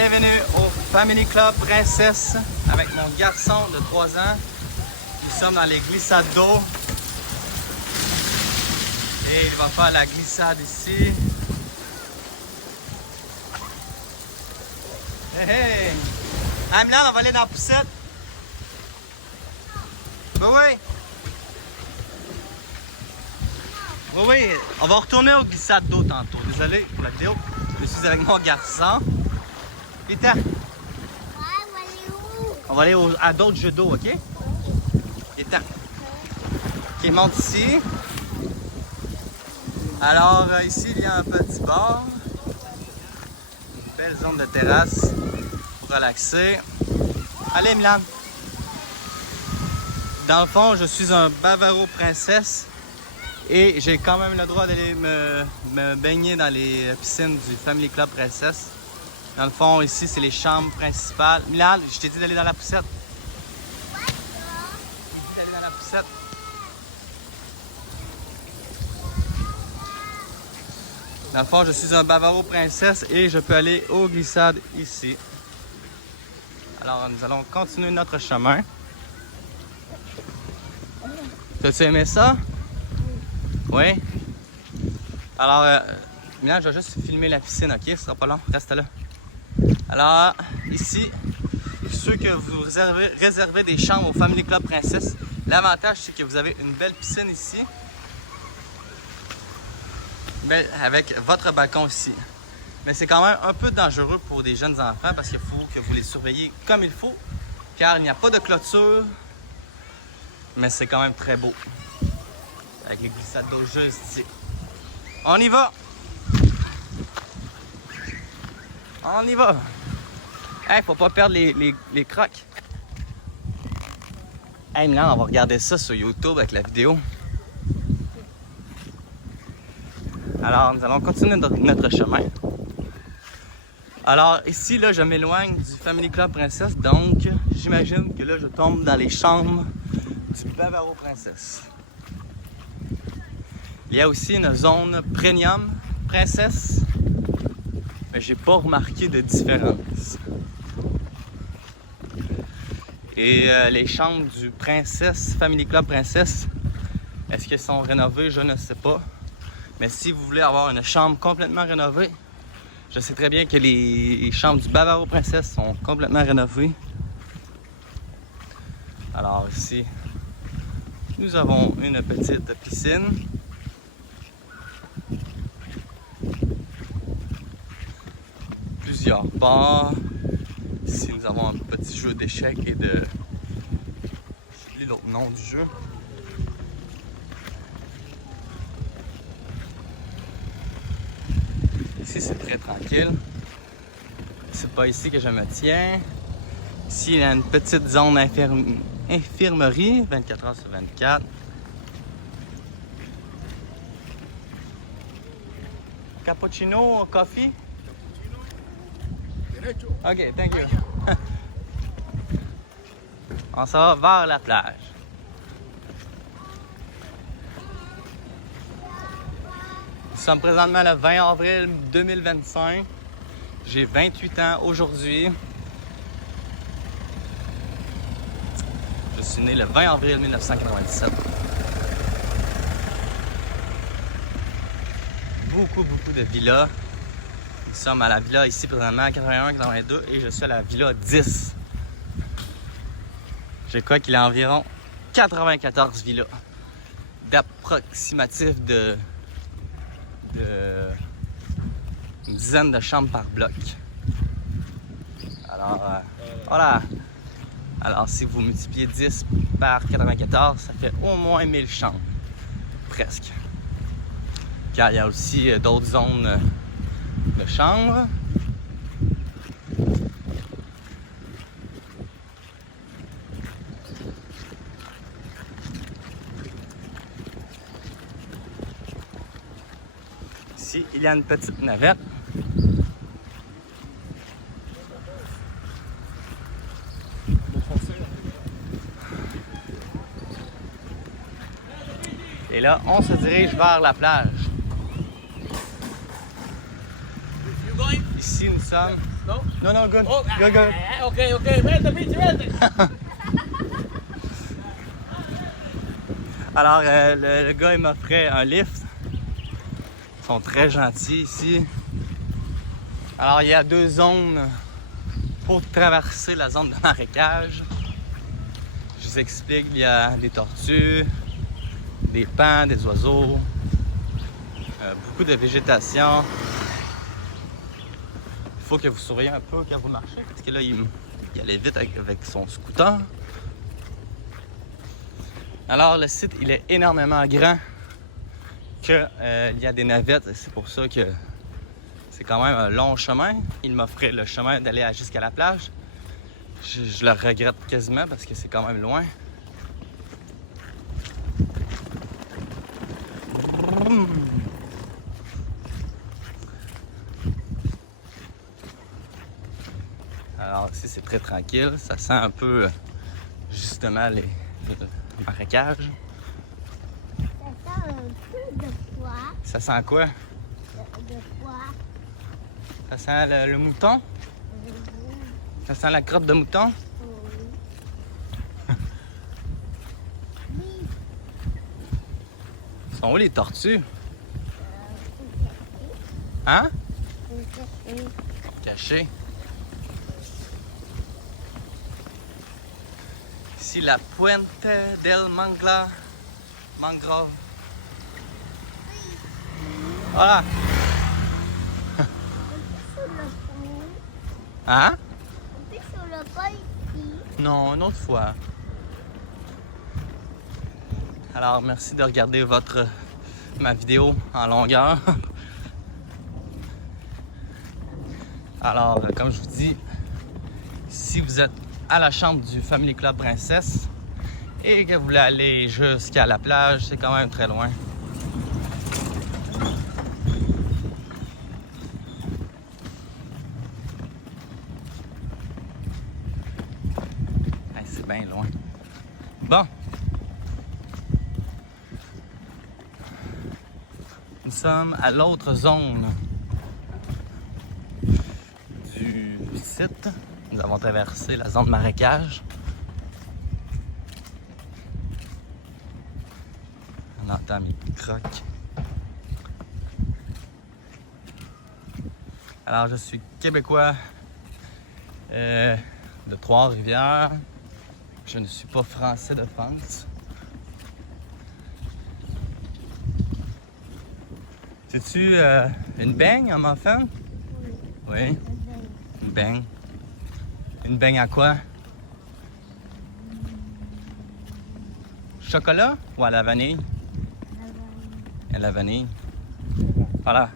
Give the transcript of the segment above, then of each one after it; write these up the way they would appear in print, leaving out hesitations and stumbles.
Bienvenue au Family Club Princesse avec mon garçon de 3 ans. Nous sommes dans les glissades d'eau. Et il va faire la glissade ici. Hey hey! Milan, on va aller dans la poussette. Oui. Oui, on va retourner aux glissades d'eau tantôt. Désolé pour la vidéo. Je suis avec mon garçon. Vita. On va aller à d'autres jeux d'eau, ok? Vita. Ok, monte ici. Alors, ici, il y a un petit bar. Une belle zone de terrasse pour relaxer. Allez, Milan. Dans le fond, je suis un Bavaro princesse et j'ai quand même le droit d'aller me baigner dans les piscines du Family Club Princesse. Dans le fond, ici, c'est les chambres principales. Milan, je t'ai dit d'aller dans la poussette. Je t'ai dit d'aller dans la poussette. Dans le fond, je suis un Bavaro princesse et je peux aller aux glissades ici. Alors, nous allons continuer notre chemin. T'as-tu aimé ça? Oui? Alors, Milan, je vais juste filmer la piscine, ok? Ce sera pas long, reste là. Alors, ici, ceux que vous réservez des chambres au Family Club Princesse, l'avantage, c'est que vous avez une belle piscine ici, avec votre balcon ici. Mais c'est quand même un peu dangereux pour des jeunes enfants parce qu'il faut que vous les surveillez comme il faut, car il n'y a pas de clôture. Mais c'est quand même très beau. Avec les glissades d'eau juste ici. On y va! On y va! Hey, faut pas perdre les crocs. Hey, Milan, on va regarder ça sur YouTube avec la vidéo. Alors, nous allons continuer notre chemin. Alors, ici, là, je m'éloigne du Family Club Princesse. Donc, j'imagine que là, je tombe dans les chambres du Bavaro Princesse. Il y a aussi une zone Premium Princesse, mais j'ai pas remarqué de différence. Et les chambres du Princesse, Family Club Princesse, est-ce qu'elles sont rénovées? Je ne sais pas. Mais si vous voulez avoir une chambre complètement rénovée, je sais très bien que les chambres du Bavaro Princesse sont complètement rénovées. Alors ici, nous avons une petite piscine. Plusieurs bars. Ici, nous avons un petit jeu d'échecs et de... J'ai oublié l'autre nom du jeu. Ici, c'est très tranquille. C'est pas ici que je me tiens. Ici, il y a une petite zone infirmerie, 24 heures sur 24. Cappuccino, coffee? Ok, thank you. On s'en va vers la plage. Nous sommes présentement le 20 avril 2025. J'ai 28 ans aujourd'hui. Je suis né le 20 avril 1997. Beaucoup de villas. Nous sommes à la villa ici présentement 81, 82 et je suis à la villa 10. Je crois qu'il y a environ 94 villas d'approximatif de une dizaine de chambres par bloc. Alors, voilà. Alors, si vous multipliez 10 par 94, ça fait au moins 1000 chambres. Presque. Car il y a aussi d'autres zones de chambres. Ici, il y a une petite navette. Et là, on se dirige vers la plage. Ici, nous sommes... No? No, good. Oh, Good, good. okay. Vete, bicho, vete. Alors, le gars, il m'offrait un lift. Ils sont très gentils ici. Alors, il y a 2 zones pour traverser la zone de marécage. Je vous explique, il y a des tortues, des pans, des oiseaux, beaucoup de végétation. Il faut que vous souriez un peu quand vous marchez, parce que là, il allait vite avec son scooter. Alors, le site, il est énormément grand, qu'il y a des navettes, c'est pour ça que c'est quand même un long chemin. Il m'offrait le chemin d'aller jusqu'à la plage. Je le regrette quasiment parce que c'est quand même loin. Alors ici, c'est très tranquille. Ça sent un peu, justement, les marécages. Ça sent un peu de foie. Ça sent quoi? De foie. Ça sent le mouton? Ça sent la crotte de mouton? Oui. Sont où les tortues? Hein? Cachées. Ici, la Puente del Mangla. Mangrove. Voilà. Sur le pont. Hein? On est sur le pont ici. Non, une autre fois. Alors, merci de regarder ma vidéo en longueur. Alors, comme je vous dis, si vous êtes à la chambre du Family Club Princesse et que vous voulez aller jusqu'à la plage, c'est quand même très loin. Hey, c'est bien loin. Bon. Nous sommes à l'autre zone du site. Nous avons traversé la zone marécage. On entend mes crocs. Alors, je suis québécois de Trois-Rivières. Je ne suis pas français de France. C'est-tu une beigne, un muffin? Oui. Une beigne. Une beigne à quoi? Chocolat ou à la vanille? À la vanille. Voilà.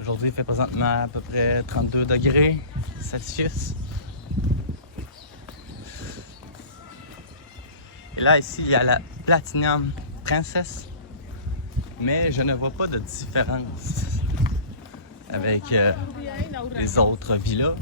Aujourd'hui, il fait présentement à peu près 32 degrés Celsius. Et là, ici, il y a la Platinum Princess. Mais je ne vois pas de différence avec les autres villas.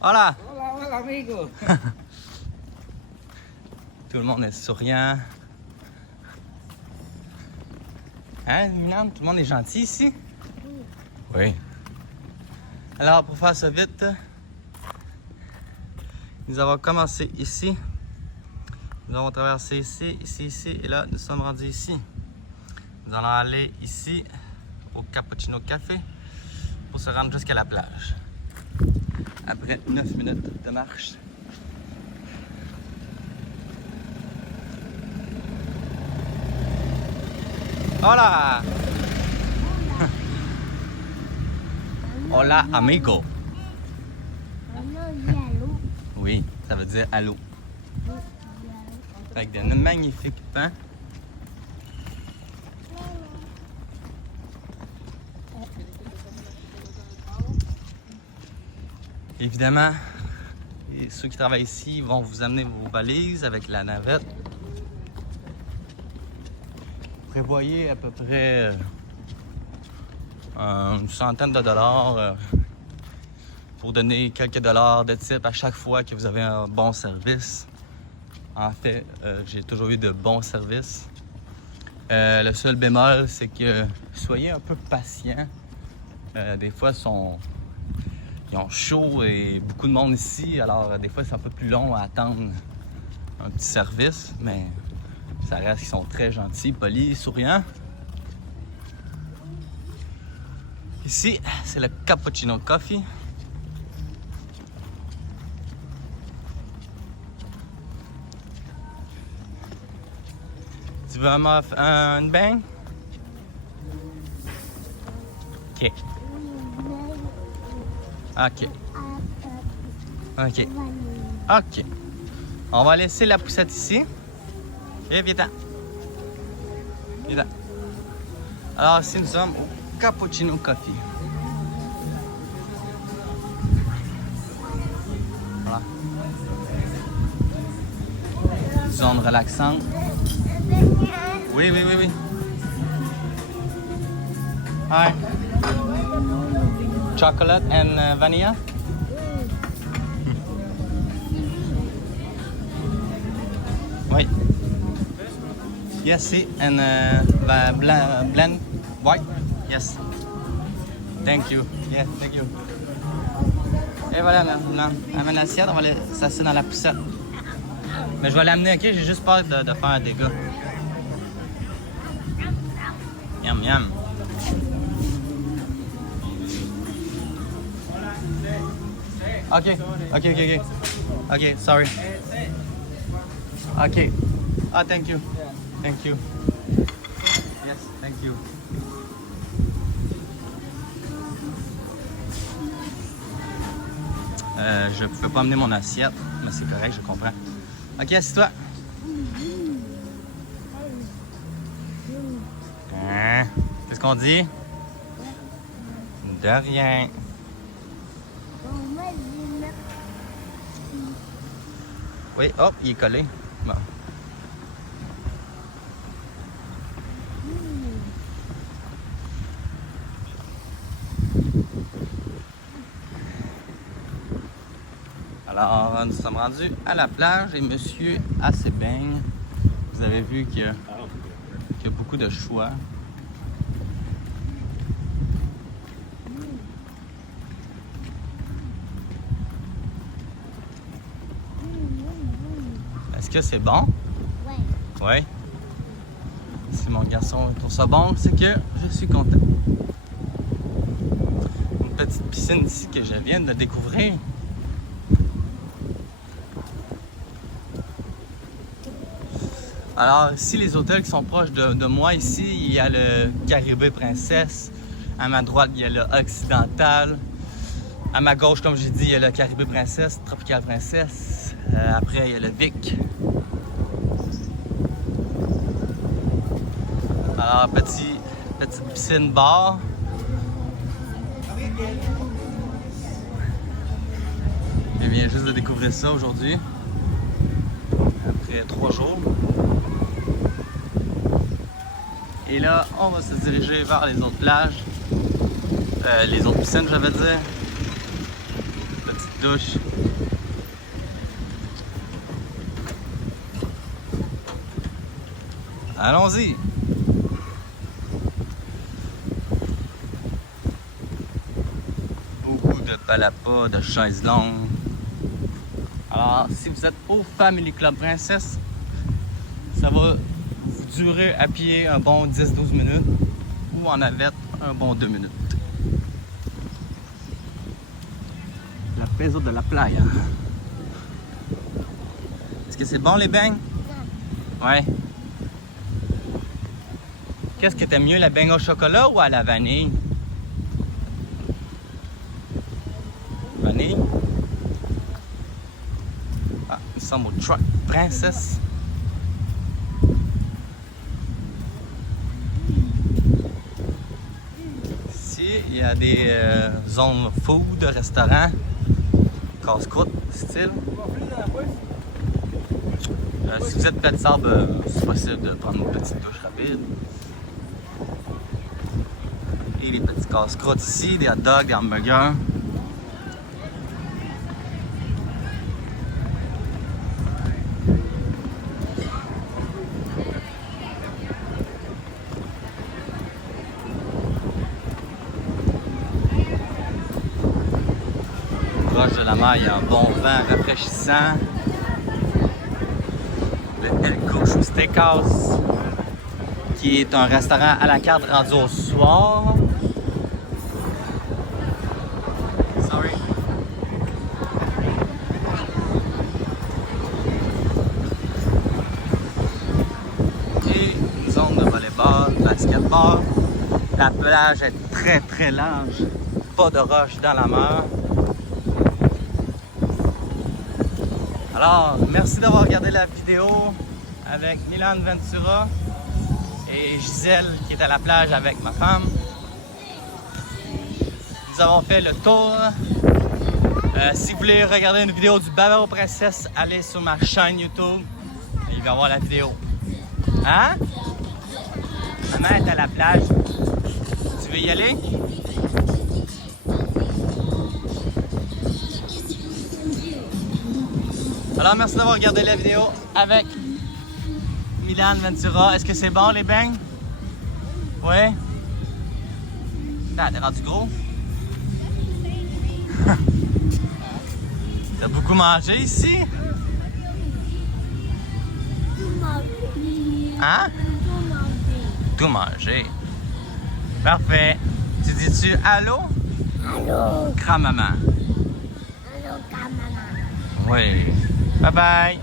Voilà! Hola, amigo. Tout le monde est souriant. Hein, Milan? Tout le monde est gentil ici? Oui. Alors, pour faire ça vite, nous avons commencé ici. Nous avons traversé ici, ici, et là, nous sommes rendus ici. Nous allons aller ici, au Cappuccino Café, pour se rendre jusqu'à la plage. Après 9 minutes de marche. Hola! Hola, amigo. Oui, ça veut dire allô. Avec de magnifiques pans. Évidemment, ceux qui travaillent ici vont vous amener vos valises avec la navette. Prévoyez à peu près une centaine de dollars pour donner quelques dollars de type à chaque fois que vous avez un bon service. En fait, j'ai toujours eu de bons services. Le seul bémol, c'est que soyez un peu patient. Des fois, ils ont chaud et beaucoup de monde ici, alors des fois, c'est un peu plus long à attendre un petit service, mais ça reste qu'ils sont très gentils, polis, souriants. Ici, c'est le Cappuccino Coffee. Tu veux une bang? Ok. Ok. Ok. Ok. On va laisser la poussette ici. Et viens-t'en. Viens-t'en. Alors ici, nous sommes au Cappuccino Coffee. Voilà. Zone relaxante. Oui, oui, oui, oui. Hi. Chocolate and vanilla? Oui. Yes, see, and blend white. Yes. Thank you. Yes, thank you. Et voilà, maintenant, amène l'assiette, on va s'asseoir dans la poussette. Mais je vais l'amener, ok? J'ai juste peur de faire un dégât. Yum, yum. Ok, ok, ok, ok. Ok, sorry. Ok. Ah, thank you. Thank you. Yes, thank you. Je peux pas amener mon assiette, mais c'est correct, je comprends. Ok, assieds-toi. Hein? Qu'est-ce qu'on dit? De rien. Oui, hop, il est collé. Bon. Alors, nous sommes rendus à la plage et monsieur a ses beignes. Vous avez vu qu'il y a beaucoup de choix. Est-ce que c'est bon? Oui. Oui. Si mon garçon trouve ça bon, c'est que je suis content. Une petite piscine ici que je viens de découvrir. Alors, ici, les hôtels qui sont proches de moi, ici, il y a le Caribe Princesse. À ma droite, il y a le Occidental. À ma gauche, comme j'ai dit, il y a le Caribe Princesse, Tropical Princesse. Après, il y a le Vic. Alors, petite piscine bar. Je viens juste de découvrir ça aujourd'hui. Après 3 jours. Et là, on va se diriger vers les autres plages. Les autres piscines, je vais dire. Petite douche. Allons-y! Beaucoup de palapas, de chaises longues. Alors, si vous êtes au Family Club Princesse, ça va vous durer à pied un bon 10-12 minutes ou en navette un bon 2 minutes. La peso de la playa. Est-ce que c'est bon les beignes? Ouais. Qu'est-ce que t'aimes mieux, la beigne au chocolat ou à la vanille? Vanille? Ah, nous sommes au Truck Princess. Ici, il y a des zones food, restaurants, casse-croûte, style. Si vous êtes près de sable, c'est possible de prendre une petite douche rapide. Et les petits casse-croûtes ici, des hot dogs, des hamburgers. proche de la mer, il y a un bon vent rafraîchissant. Le El Cocho Steakhouse, qui est un restaurant à la carte rendu au soir. Sorry. Et une zone de volleyball, basketball. La plage est très très large. Pas de roches dans la mer. Alors, merci d'avoir regardé la vidéo avec Milan Ventura et Gisèle qui est à la plage avec ma femme. Nous avons fait le tour. Si vous voulez regarder une vidéo du Bavaro Princesse, allez sur ma chaîne YouTube et il va y avoir la vidéo. Hein? Maman est à la plage. Tu veux y aller? Alors, merci d'avoir regardé la vidéo avec Milan Ventura. Est-ce que c'est bon, les beignes? Ouais? Ah, t'es rendu gros? T'as beaucoup mangé ici? Hein? Tout mangé. Parfait. Tu dis-tu allô? Allô? Grand-maman. Allô, maman. Oui. Bye bye.